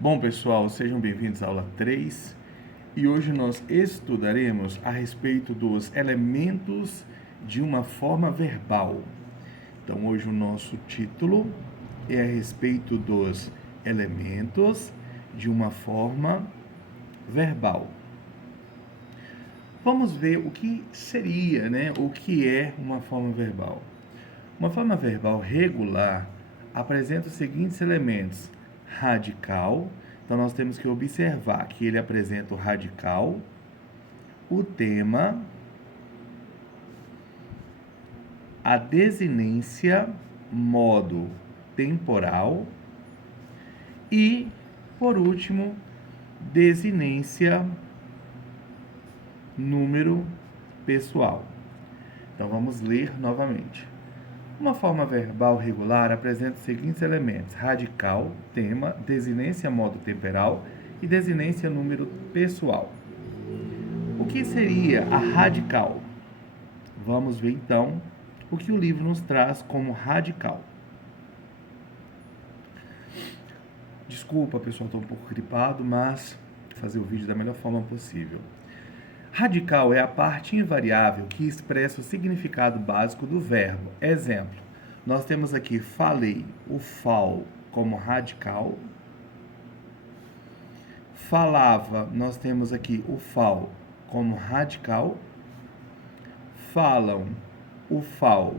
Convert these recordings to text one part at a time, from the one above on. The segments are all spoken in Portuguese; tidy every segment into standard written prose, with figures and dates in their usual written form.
Bom, pessoal, sejam bem-vindos à aula 3 e hoje nós estudaremos a respeito dos elementos de uma forma verbal. Então, hoje o nosso título é a respeito dos elementos de uma forma verbal. Vamos ver o que seria, o que é uma forma verbal. Uma forma verbal regular apresenta os seguintes elementos: radical. Então, nós temos que observar que ele apresenta o radical, o tema, a desinência, modo temporal e, por último, desinência, número pessoal. Então, vamos ler novamente. Uma forma verbal regular apresenta os seguintes elementos: radical, tema, desinência modo temporal e desinência número pessoal. O que seria a radical? Vamos ver então o que o livro nos traz como radical. Desculpa, pessoal, estou um pouco gripado, mas vou fazer o vídeo da melhor forma possível. Radical é a parte invariável que expressa o significado básico do verbo. Exemplo: nós temos aqui falei, o fal como radical. Falava, nós temos aqui o fal como radical. Falam, o fal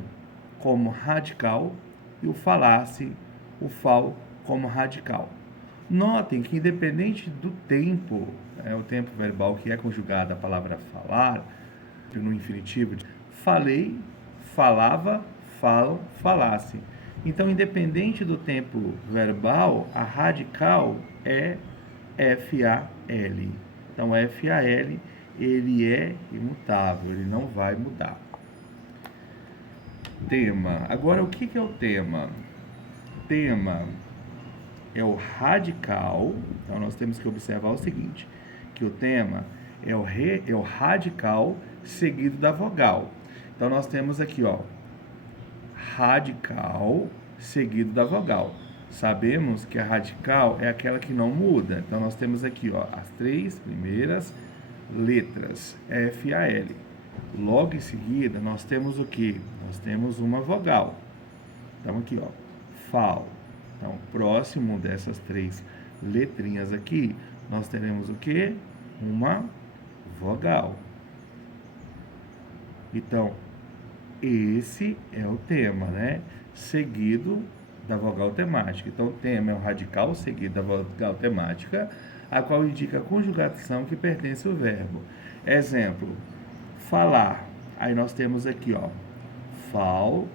como radical. E o falasse, o fal como radical. Notem que independente do tempo, o tempo verbal que é conjugado a palavra falar, no infinitivo, falei, falava, falam, falasse. Então, independente do tempo verbal, a radical é FAL. Então, FAL, ele é imutável, ele não vai mudar. Tema. Agora, o que é o tema? Tema é o radical. Então, nós temos que observar o seguinte, que o tema é o radical seguido da vogal. Então, nós temos aqui, radical seguido da vogal. Sabemos que a radical é aquela que não muda. Então, nós temos aqui, as três primeiras letras, FAL. Logo em seguida, nós temos o que? Nós temos uma vogal. Então, aqui, fal. Então, próximo dessas três letrinhas aqui, nós teremos o que? Uma vogal. Então, esse é o tema, seguido da vogal temática. Então, o tema é o radical seguido da vogal temática, a qual indica a conjugação que pertence ao verbo. Exemplo: falar. Aí nós temos aqui, fal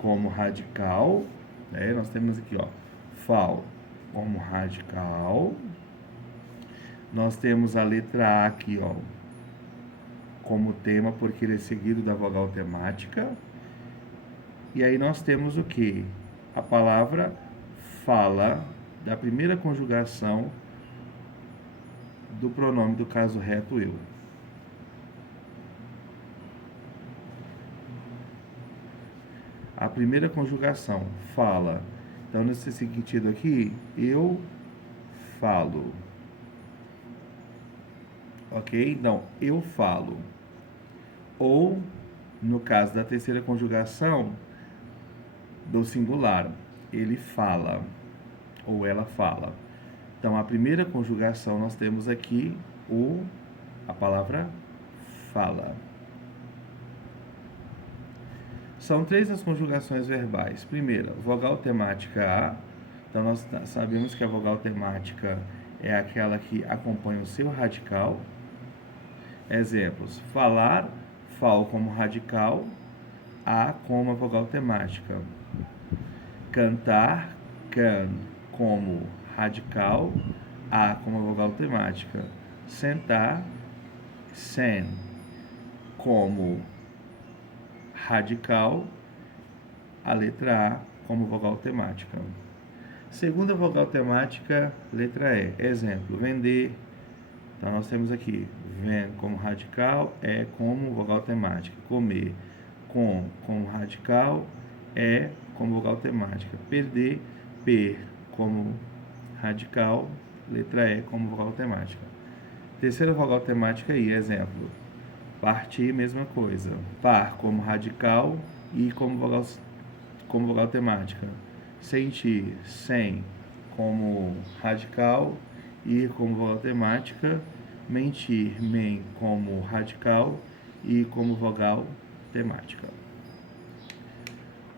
como radical, nós temos aqui, fal como radical. Nós temos a letra A aqui, como tema, porque ele é seguido da vogal temática. E aí nós temos o que? A palavra fala, da primeira conjugação do pronome do caso reto eu. A primeira conjugação, fala. Então, nesse sentido aqui, eu falo. Ok? Então, eu falo. Ou, no caso da terceira conjugação, do singular, ele fala. Ou ela fala. Então, a primeira conjugação, nós temos aqui a palavra fala. São três as conjugações verbais. Primeira, vogal temática A. Então, nós sabemos que a vogal temática é aquela que acompanha o seu radical. Exemplos: falar, fal como radical, A como a vogal temática. Cantar, can como radical, A como a vogal temática. Sentar, sen como radical, a letra A como vogal temática. Segunda vogal temática, letra E. Exemplo: vender. Então, nós temos aqui ven como radical, E como vogal temática. Comer, com como radical, E como vogal temática. Perder, per como radical, letra E como vogal temática. Terceira vogal temática aí, exemplo. Partir, mesma coisa. Par como radical e como vogal temática. Sentir, sem como radical, ir como vogal temática. Mentir, men como radical e como vogal temática.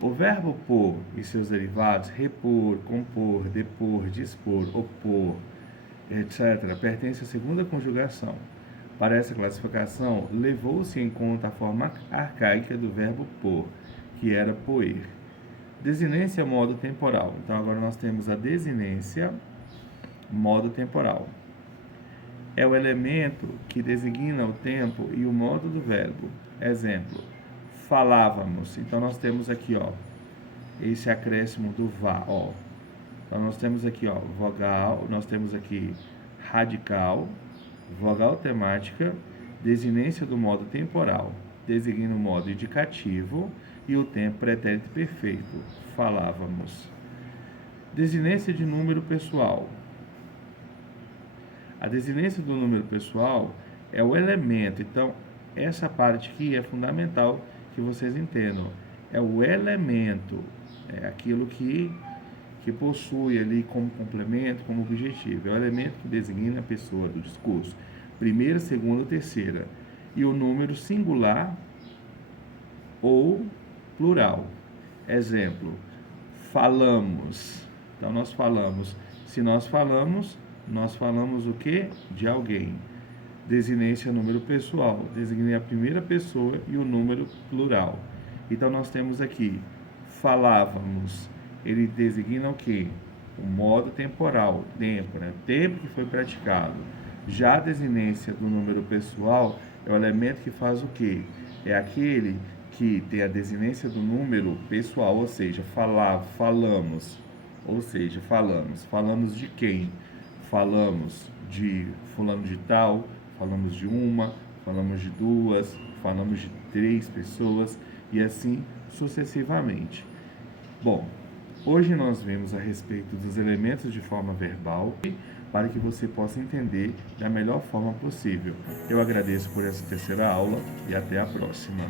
O verbo pôr e seus derivados, repor, compor, depor, dispor, opor, etc., pertence à segunda conjugação. Para essa classificação, levou-se em conta a forma arcaica do verbo pôr, que era poer. Desinência modo temporal. Então, agora nós temos a desinência modo temporal. É o elemento que designa o tempo e o modo do verbo. Exemplo, falávamos. Então, nós temos aqui, ó, esse acréscimo do vá, ó. Então, nós temos aqui, ó, vogal, nós temos aqui radical, vogal temática, desinência do modo temporal, designa o modo indicativo e o tempo pretérito perfeito, falávamos. Desinência de número pessoal. A desinência do número pessoal é o elemento, então essa parte aqui é fundamental que vocês entendam. É o elemento, é aquilo que possui ali como complemento, como objetivo. É o elemento que designa a pessoa do discurso. Primeira, segunda, terceira. E o número singular ou plural. Exemplo, falamos. Então, nós falamos. Se nós falamos o quê? De alguém. Desinência número pessoal. Designei a primeira pessoa e o número plural. Então, nós temos aqui, falávamos. Ele designa o quê? O modo temporal, tempo, né? O tempo que foi praticado. Já a desinência do número pessoal é o elemento que faz o quê? É aquele que tem a desinência do número pessoal, ou seja, falamos, ou seja, falamos. Falamos de quem? Falamos de fulano de tal, falamos de uma, falamos de duas, falamos de 3 pessoas e assim sucessivamente. Bom, hoje nós vimos a respeito dos elementos de forma verbal para que você possa entender da melhor forma possível. Eu agradeço por essa terceira aula e até a próxima.